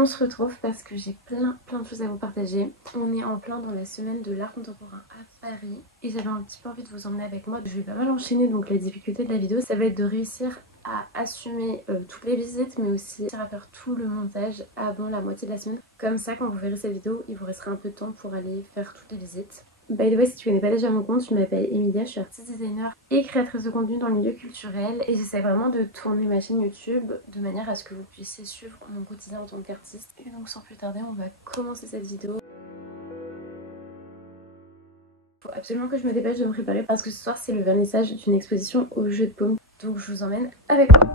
On se retrouve parce que j'ai plein de choses à vous partager. On est en plein dans la semaine de l'art contemporain à Paris et j'avais un petit peu envie de vous emmener avec moi. Je vais pas mal enchaîner, donc la difficulté de la vidéo ça va être de réussir à assumer toutes les visites, mais aussi à faire tout le montage avant la moitié de la semaine. Comme ça, quand vous verrez cette vidéo, il vous restera un peu de temps pour aller faire toutes les visites. By the way, si tu connais pas déjà mon compte, je m'appelle Emilia, je suis artiste designer et créatrice de contenu dans le milieu culturel et j'essaie vraiment de tourner ma chaîne YouTube de manière à ce que vous puissiez suivre mon quotidien en tant qu'artiste. Et donc sans plus tarder, on va commencer cette vidéo. Faut absolument que je me dépêche de me préparer parce que ce soir c'est le vernissage d'une exposition au Jeu de Paume. Donc je vous emmène avec moi.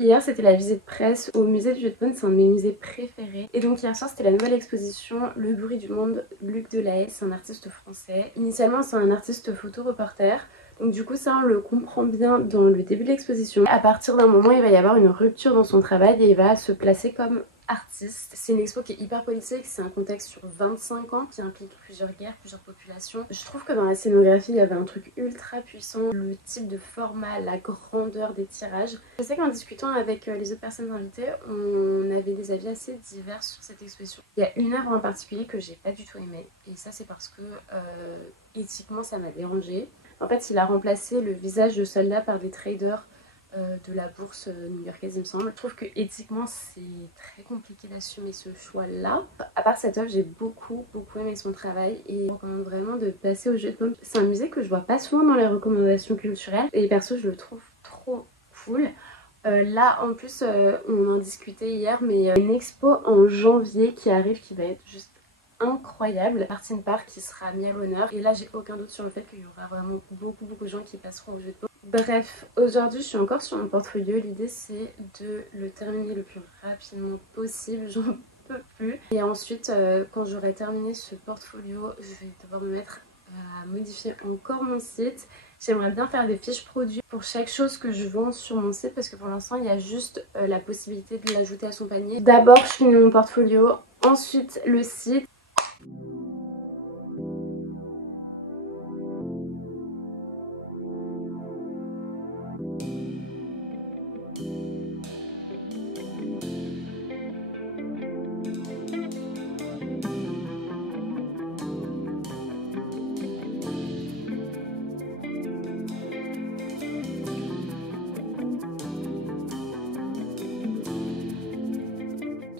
Hier c'était la visite presse au musée du Jeu de Paume, c'est un de mes musées préférés. Et donc hier soir c'était la nouvelle exposition Le bruit du monde, Luc Delahaye, c'est un artiste français. Initialement c'est un artiste photo-reporter. Donc du coup ça on le comprend bien dans le début de l'exposition. À partir d'un moment il va y avoir une rupture dans son travail et il va se placer comme artiste. C'est une expo qui est hyper politique, c'est un contexte sur 25 ans qui implique plusieurs guerres, plusieurs populations. Je trouve que dans la scénographie il y avait un truc ultra puissant, le type de format, la grandeur des tirages. Je sais qu'en discutant avec les autres personnes invitées, on avait des avis assez divers sur cette exposition. Il y a une œuvre en particulier que j'ai pas du tout aimée et ça c'est parce que éthiquement ça m'a dérangée. En fait il a remplacé le visage de soldats par des traders de la bourse new-yorkaise il me semble. Je trouve que éthiquement c'est très compliqué d'assumer ce choix là. À part cette œuvre j'ai beaucoup aimé son travail et je recommande vraiment de passer au Jeu de Paume. C'est un musée que je vois pas souvent dans les recommandations culturelles et perso je le trouve trop cool. Là en plus on en discutait hier mais il y a une expo en janvier qui arrive qui va être juste incroyable. Martin Park qui sera mis à l'honneur et là j'ai aucun doute sur le fait qu'il y aura vraiment beaucoup de gens qui passeront au Jeu de Paume. Bref, aujourd'hui je suis encore sur mon portfolio, l'idée c'est de le terminer le plus rapidement possible, j'en peux plus. Et ensuite quand j'aurai terminé ce portfolio, je vais devoir me mettre à modifier encore mon site. J'aimerais bien faire des fiches produits pour chaque chose que je vends sur mon site parce que pour l'instant il y a juste la possibilité de l'ajouter à son panier. D'abord je finis mon portfolio, ensuite le site.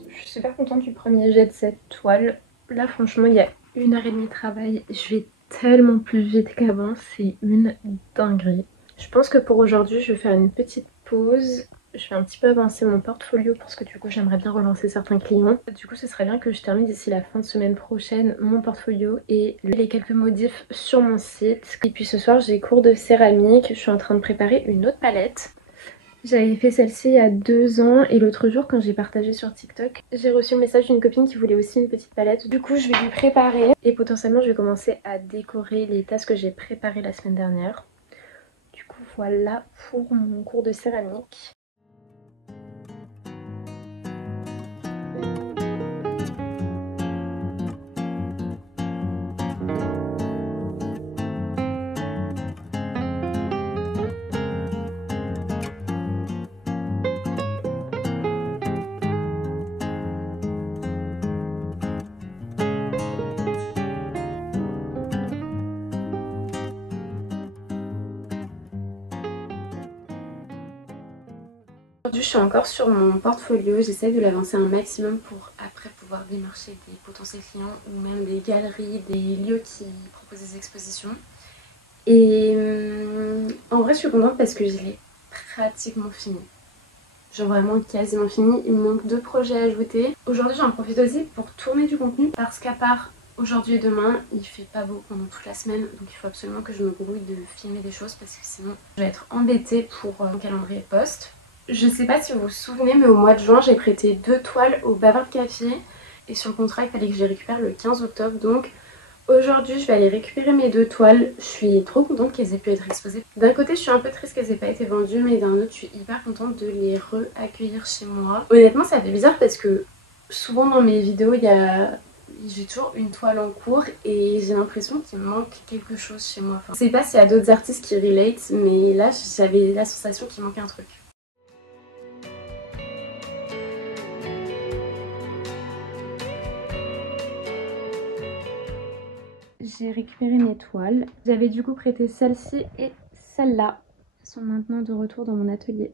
Je suis super contente du premier jet de cette toile. Là franchement il y a 1h30 de travail. Je vais tellement plus vite qu'avant, c'est une dinguerie. Je pense que pour aujourd'hui je vais faire une petite pause. Je vais un petit peu avancer mon portfolio parce que du coup j'aimerais bien relancer certains clients. Du coup ce serait bien que je termine d'ici la fin de semaine prochaine mon portfolio et les quelques modifs sur mon site. Et puis ce soir j'ai cours de céramique, je suis en train de préparer une autre palette. J'avais fait celle-ci il y a 2 ans et l'autre jour quand j'ai partagé sur TikTok, j'ai reçu le message d'une copine qui voulait aussi une petite palette. Du coup je vais lui préparer et potentiellement je vais commencer à décorer les tasses que j'ai préparées la semaine dernière. Du coup voilà pour mon cours de céramique. Aujourd'hui je suis encore sur mon portfolio, j'essaie de l'avancer un maximum pour après pouvoir démarcher des potentiels clients ou même des galeries, des lieux qui proposent des expositions. Et en vrai je suis contente parce que je l'ai pratiquement fini. Genre vraiment quasiment fini, il me manque 2 projets à ajouter. Aujourd'hui j'en profite aussi pour tourner du contenu parce qu'à part aujourd'hui et demain, il fait pas beau pendant toute la semaine, donc il faut absolument que je me grouille de filmer des choses parce que sinon je vais être embêtée pour mon calendrier post. Je sais pas si vous vous souvenez mais au mois de juin j'ai prêté 2 toiles au Bavard Café et sur le contrat il fallait que je les récupère le 15 octobre donc Aujourd'hui, je vais aller récupérer mes 2 toiles. Je suis trop contente qu'elles aient pu être exposées. D'un côté, je suis un peu triste qu'elles aient pas été vendues, mais d'un autre, je suis hyper contente de les re-accueillir chez moi. Honnêtement, ça fait bizarre parce que souvent dans mes vidéos, j'ai toujours une toile en cours et j'ai l'impression qu'il me manque quelque chose chez moi. Enfin, je sais pas s'il y a d'autres artistes qui relate, mais là, j'avais la sensation qu'il manquait un truc. J'ai récupéré mes toiles. J'avais du coup prêté celle-ci et celle-là. Elles sont maintenant de retour dans mon atelier.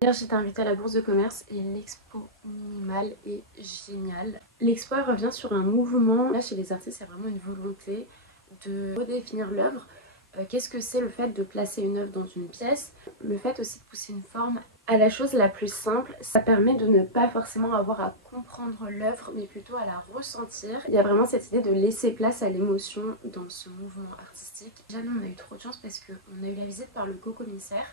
Hier j'étais invitée à la bourse de commerce et l'expo minimale est géniale. L'expo revient sur un mouvement. Là chez les artistes il y a vraiment une volonté de redéfinir l'œuvre. Qu'est-ce que c'est le fait de placer une œuvre dans une pièce? Le fait aussi de pousser une forme à la chose la plus simple. Ça permet de ne pas forcément avoir à comprendre l'œuvre mais plutôt à la ressentir. Il y a vraiment cette idée de laisser place à l'émotion dans ce mouvement artistique. Déjà nous on a eu trop de chance parce qu'on a eu la visite par le co-commissaire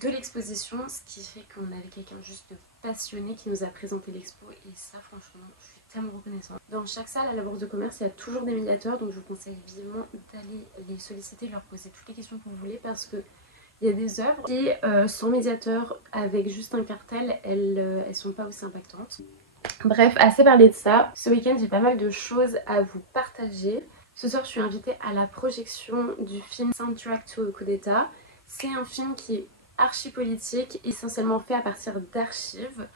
de l'exposition, ce qui fait qu'on avait quelqu'un juste de passionné qui nous a présenté l'expo et ça franchement je suis tellement reconnaissante. Dans chaque salle à la bourse de commerce il y a toujours des médiateurs donc je vous conseille vivement d'aller les solliciter, de leur poser toutes les questions que vous voulez parce que il y a des œuvres qui sans médiateur avec juste un cartel elles sont pas aussi impactantes. Bref, assez parlé de ça. Ce week-end j'ai pas mal de choses à vous partager. Ce soir je suis invitée à la projection du film Soundtrack to a Coup d'État. C'est un film qui est archi politique, essentiellement fait à partir d'archives.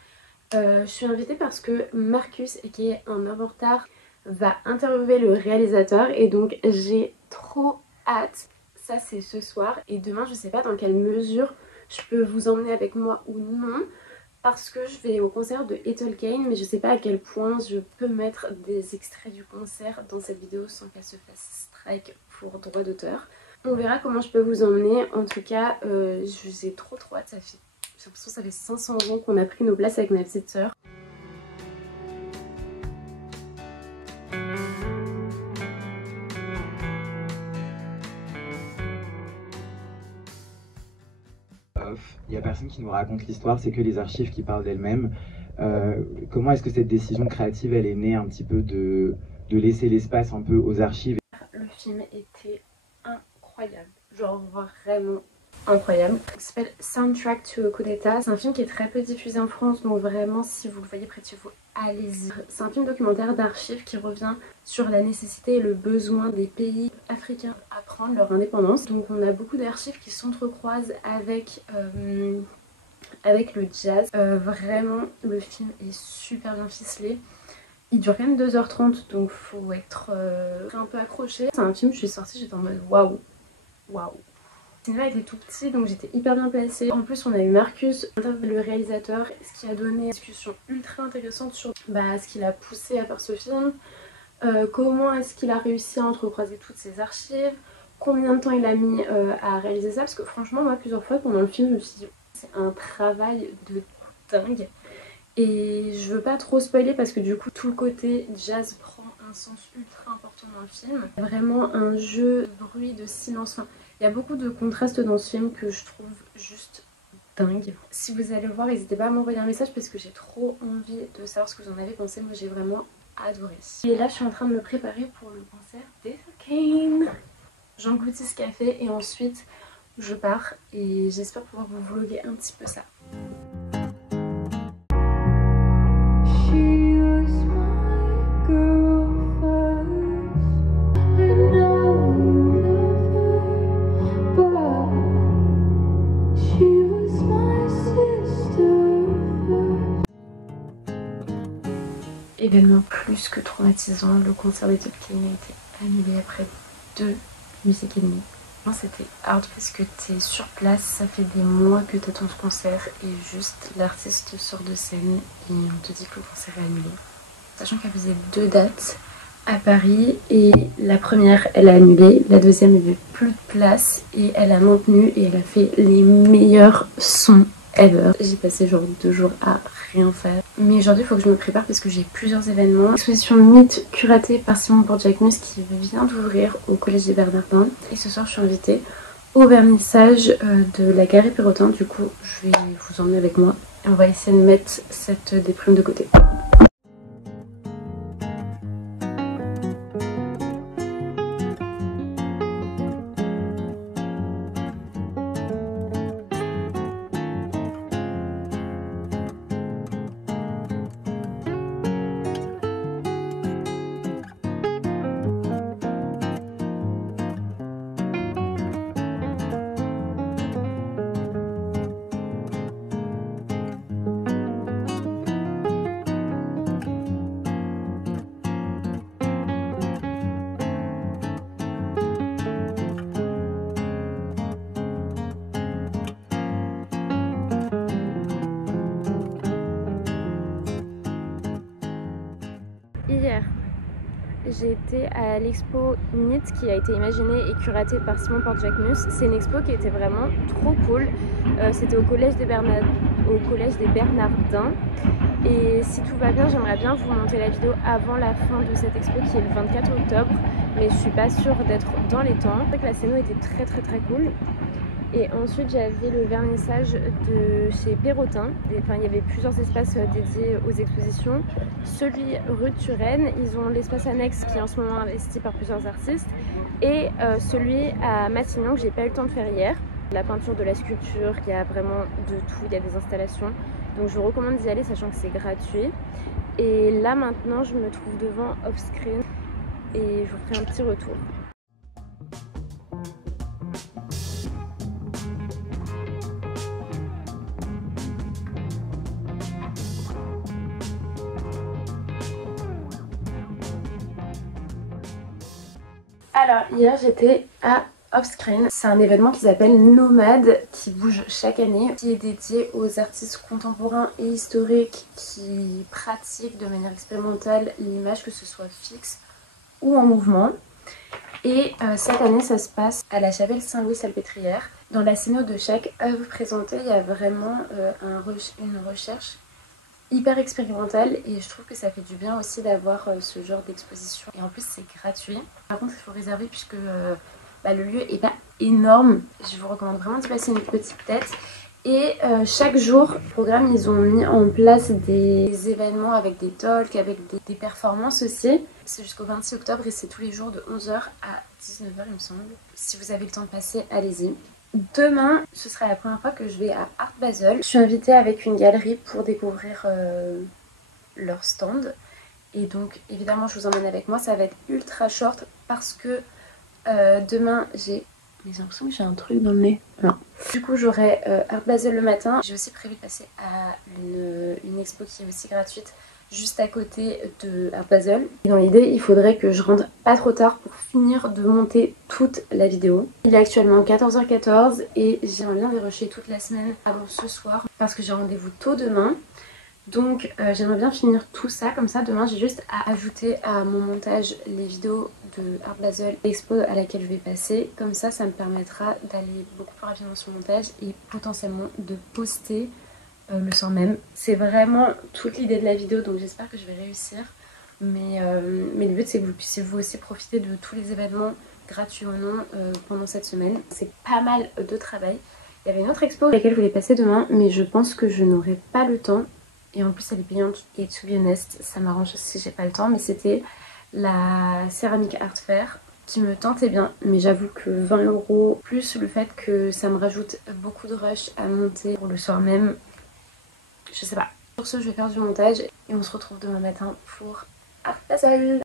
Je suis invitée parce que Marcus, qui est un homme en retard, va interviewer le réalisateur et donc j'ai trop hâte. Ça c'est ce soir et demain je sais pas dans quelle mesure je peux vous emmener avec moi ou non parce que je vais au concert de Ethel Cain mais je sais pas à quel point je peux mettre des extraits du concert dans cette vidéo sans qu'elle se fasse strike pour droit d'auteur. On verra comment je peux vous emmener. En tout cas, j'ai trop hâte. J'ai l'impression que ça fait 500 ans qu'on a pris nos places avec ma petite sœur. Il n'y a personne qui nous raconte l'histoire, c'est que les archives qui parlent d'elles-mêmes. Comment est-ce que cette décision créative, elle est née un petit peu de laisser l'espace un peu aux archives? Le film était incroyable, genre vraiment incroyable. Il s'appelle Soundtrack to a Coup d'État. C'est un film qui est très peu diffusé en France, donc vraiment si vous le voyez près de chez vous, allez-y. C'est un film documentaire d'archives qui revient sur la nécessité et le besoin des pays africains à prendre leur indépendance. Donc on a beaucoup d'archives qui s'entrecroisent avec le jazz. Vraiment le film est super bien ficelé. Il dure quand même 2h30 donc faut être un peu accroché. C'est un film, je suis sortie, j'étais en mode waouh, waouh. Le cinéma était tout petit donc j'étais hyper bien placée. En plus on a eu Marcus, le réalisateur, ce qui a donné une discussion ultra intéressante sur ce qu'il a poussé à faire ce film. Comment est-ce qu'il a réussi à entrecroiser toutes ces archives, combien de temps il a mis à réaliser ça. Parce que franchement moi plusieurs fois pendant le film je me suis dit c'est un travail de dingue. Et je veux pas trop spoiler parce que du coup tout le côté jazz prend un sens ultra important dans le film. Vraiment un jeu de bruit, de silence. Enfin, il y a beaucoup de contrastes dans ce film que je trouve juste dingue. Si vous allez le voir, n'hésitez pas à m'envoyer un message parce que j'ai trop envie de savoir ce que vous en avez pensé. Moi j'ai vraiment adoré. Et là je suis en train de me préparer pour le concert d'Ethel Cain. J'engloutis ce café et ensuite je pars et j'espère pouvoir vous vlogger un petit peu ça. Événement plus que traumatisant, le concert d'Ethel Cain a été annulé après 2 musiques et demie. C'était hard parce que t'es sur place, ça fait des mois que t'attends ce concert et juste l'artiste sort de scène et on te dit que le concert est annulé. Sachant qu'elle faisait 2 dates à Paris et la première elle a annulé, la deuxième il n'y avait plus de place et elle a maintenu et elle a fait les meilleurs sons ever. J'ai passé genre 2 jours à rien faire. Mais aujourd'hui il faut que je me prépare parce que j'ai plusieurs événements. L'exposition Mythe curatée par Simon Porte-Jacquemus qui vient d'ouvrir au Collège des Bernardins. Et ce soir je suis invitée au vernissage de la Galerie Perrotin. Du coup je vais vous emmener avec moi et on va essayer de mettre cette déprime de côté. Hier, j'ai été à l'expo Mythe qui a été imaginée et curatée par Simon Porte-Jacquemus. C'est une expo qui était vraiment trop cool. C'était au Collège des Bernardins. Et si tout va bien, j'aimerais bien vous monter la vidéo avant la fin de cette expo qui est le 24 octobre. Mais je suis pas sûre d'être dans les temps. C'est vrai que la scéno était très cool. Et ensuite j'avais le vernissage de chez Perrotin. Enfin, il y avait plusieurs espaces dédiés aux expositions. Celui rue de Turenne, ils ont l'espace annexe qui est en ce moment investi par plusieurs artistes. Et celui à Matignon que j'ai pas eu le temps de faire hier. La peinture, de la sculpture, il y a vraiment de tout, il y a des installations. Donc je vous recommande d'y aller sachant que c'est gratuit. Et là maintenant je me trouve devant Offscreen et je vous ferai un petit retour. Alors hier j'étais à Offscreen, c'est un événement qui s'appelle Nomade qui bouge chaque année, qui est dédié aux artistes contemporains et historiques qui pratiquent de manière expérimentale l'image, que ce soit fixe ou en mouvement. Et cette année ça se passe à la chapelle Saint-Louis-Salpêtrière. Dans la scéno de chaque œuvre présentée, il y a vraiment une recherche hyper expérimentale et je trouve que ça fait du bien aussi d'avoir ce genre d'exposition. Et en plus c'est gratuit. Par contre il faut réserver puisque le lieu est pas énorme. Je vous recommande vraiment d'y passer une petite tête. Et chaque jour, au programme, ils ont mis en place des événements avec des talks, avec des performances aussi. C'est jusqu'au 26 octobre et c'est tous les jours de 11h à 19h il me semble. Si vous avez le temps de passer, allez-y. Demain, ce sera la première fois que je vais à Art Basel. Je suis invitée avec une galerie pour découvrir leur stand. Et donc, évidemment, je vous emmène avec moi. Ça va être ultra short parce que demain, j'ai l'impression que j'ai un truc dans le nez. Non. Du coup, j'aurai Art Basel le matin. J'ai aussi prévu de passer à une expo qui est aussi gratuite juste à côté de Art Basel. Et dans l'idée, il faudrait que je rentre pas trop tard pour finir de monter toute la vidéo. Il est actuellement 14h14 et j'aimerais bien dérocher toute la semaine avant ce soir parce que j'ai rendez-vous tôt demain. Donc j'aimerais bien finir tout ça, comme ça demain j'ai juste à ajouter à mon montage les vidéos de Art Basel, l'expo à laquelle je vais passer. Comme ça me permettra d'aller beaucoup plus rapidement sur le montage et potentiellement de poster le soir même. C'est vraiment toute l'idée de la vidéo, donc j'espère que je vais réussir. Mais le but c'est que vous puissiez vous aussi profiter de tous les événements gratuits ou non pendant cette semaine. C'est pas mal de travail. Il y avait une autre expo à laquelle je voulais passer demain, mais je pense que je n'aurai pas le temps. Et en plus elle est payante et to be honest, ça m'arrange si j'ai pas le temps. Mais c'était la Céramique Art Fair qui me tentait bien. Mais j'avoue que 20 € plus le fait que ça me rajoute beaucoup de rush à monter pour le soir même, je sais pas. Pour ce je vais faire du montage et on se retrouve demain matin pour Art Basel.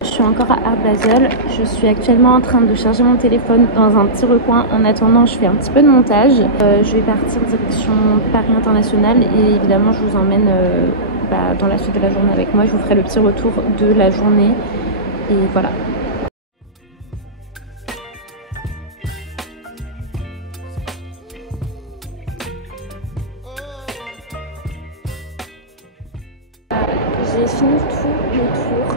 Je suis encore à Art Basel, je suis actuellement en train de charger mon téléphone dans un petit recoin. En attendant, je fais un petit peu de montage. Je vais partir direction Paris International et évidemment je vous emmène dans la suite de la journée avec moi. Je vous ferai le petit retour de la journée et voilà. J'ai fini tout le tour.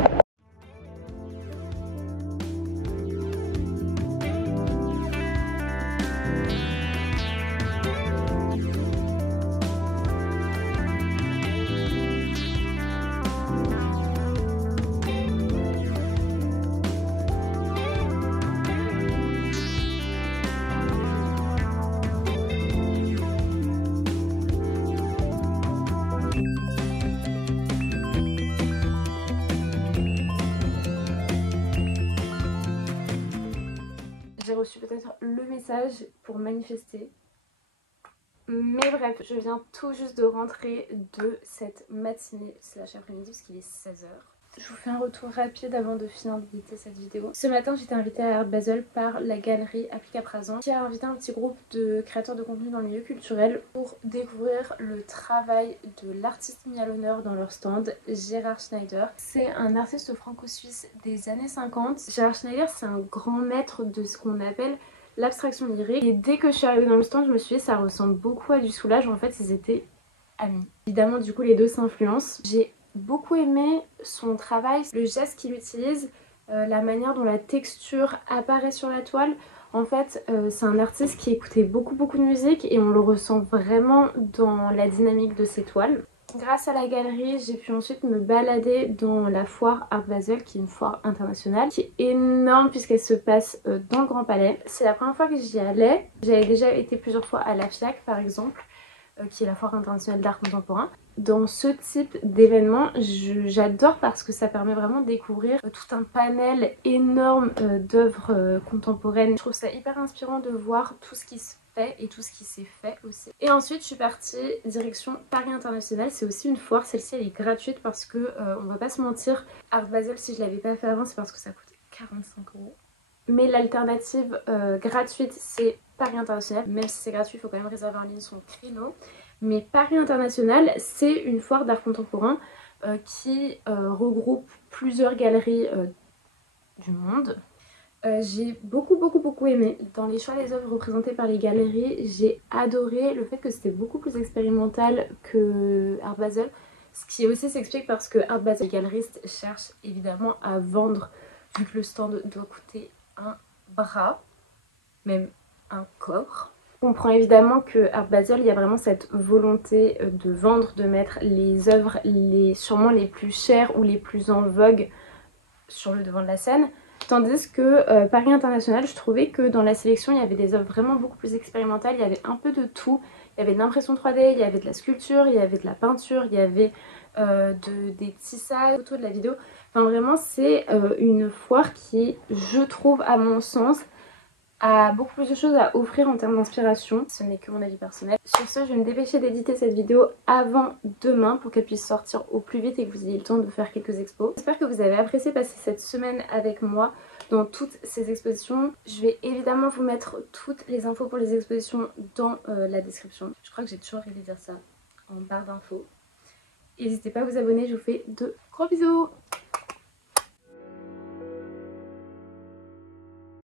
J'ai reçu peut-être le message pour manifester. Mais bref, je viens tout juste de rentrer de cette matinée slash après-midi parce qu'il est 16 h. Je vous fais un retour rapide avant de finir d'éditer cette vidéo. Ce matin, j'étais invitée à Art Basel par la galerie Applique-à-Présent qui a invité un petit groupe de créateurs de contenu dans le milieu culturel pour découvrir le travail de l'artiste mis à l'honneur dans leur stand, Gérard Schneider. C'est un artiste franco-suisse des années 50. Gérard Schneider, c'est un grand maître de ce qu'on appelle l'abstraction lyrique. Et dès que je suis arrivée dans le stand, je me suis dit ça ressemble beaucoup à du Soulage. En fait, ils étaient amis. Évidemment, du coup, les deux s'influencent. J'ai beaucoup aimé son travail, le geste qu'il utilise, la manière dont la texture apparaît sur la toile. En fait, c'est un artiste qui écoutait beaucoup de musique et on le ressent vraiment dans la dynamique de ses toiles. Grâce à la galerie, j'ai pu ensuite me balader dans la foire Art Basel, qui est une foire internationale, qui est énorme puisqu'elle se passe dans le Grand Palais. C'est la première fois que j'y allais. J'avais déjà été plusieurs fois à la FIAC par exemple, qui est la foire internationale d'art contemporain. Dans ce type d'événement, j'adore parce que ça permet vraiment de découvrir tout un panel énorme d'œuvres contemporaines. Je trouve ça hyper inspirant de voir tout ce qui se fait et tout ce qui s'est fait aussi. Et ensuite je suis partie direction Paris International. C'est aussi une foire, celle-ci elle est gratuite parce que on va pas se mentir, Art Basel si je l'avais pas fait avant c'est parce que ça coûtait 45 €. Mais l'alternative gratuite c'est Paris International. Même si c'est gratuit, il faut quand même réserver en ligne son créneau. Mais Paris International, c'est une foire d'art contemporain qui regroupe plusieurs galeries du monde. J'ai beaucoup aimé. Dans les choix des œuvres représentées par les galeries, j'ai adoré le fait que c'était beaucoup plus expérimental que Art Basel. Ce qui aussi s'explique parce que Art Basel, les galeristes cherchent évidemment à vendre, vu que le stand doit coûter un bras, même un corps. On comprend évidemment que Art Basel, il y a vraiment cette volonté de vendre, de mettre les œuvres sûrement les plus chères ou les plus en vogue sur le devant de la scène. Tandis que Paris International, je trouvais que dans la sélection, il y avait des œuvres vraiment beaucoup plus expérimentales. Il y avait un peu de tout. Il y avait de l'impression 3D, il y avait de la sculpture, il y avait de la peinture, il y avait des tissages, autour de la vidéo. Enfin vraiment, c'est une foire qui, je trouve à mon sens, a beaucoup plus de choses à offrir en termes d'inspiration. Ce n'est que mon avis personnel. Sur ce, je vais me dépêcher d'éditer cette vidéo avant demain pour qu'elle puisse sortir au plus vite et que vous ayez le temps de faire quelques expos. J'espère que vous avez apprécié passer cette semaine avec moi dans toutes ces expositions. Je vais évidemment vous mettre toutes les infos pour les expositions dans la description. Je crois que j'ai toujours rêvé de dire ça en barre d'infos. N'hésitez pas à vous abonner, je vous fais de gros bisous.